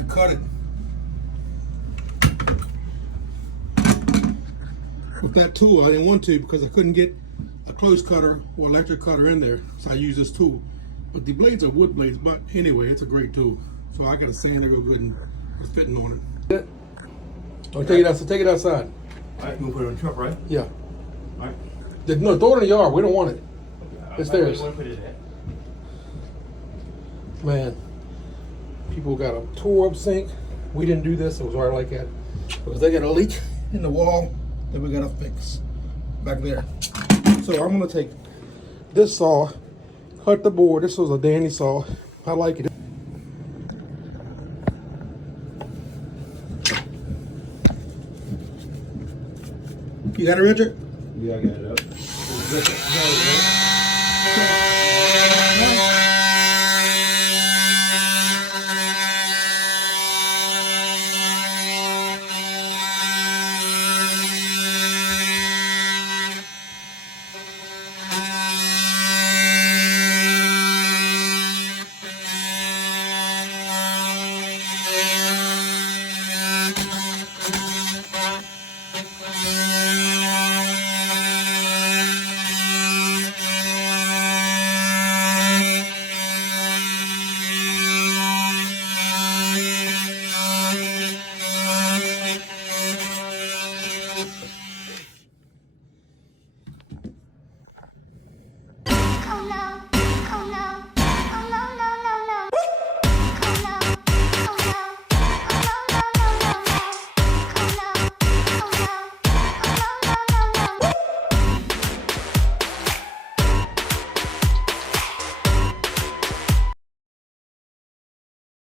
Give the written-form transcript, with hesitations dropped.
I cut it with that tool. I didn't want to because I couldn't get a close cutter or electric cutter in there, so I use this tool. But the blades are wood blades, but anyway, it's a great tool. So I got a sander real good and it's fitting on it. I'll take it outside. Take it outside. All right, you gonna put it on the truck, right? Yeah. All right. No, throw it in the yard. We don't want it. It's Where theirs. you wanna put it at? Man, people got a tore up sink. We didn't do this. It was already like that. Because they got a leak in the wall that we gotta fix back there. So I'm gonna take this saw, cut the board. This was a Danny saw. I like it. You got it, Richard? Yeah, I got it up.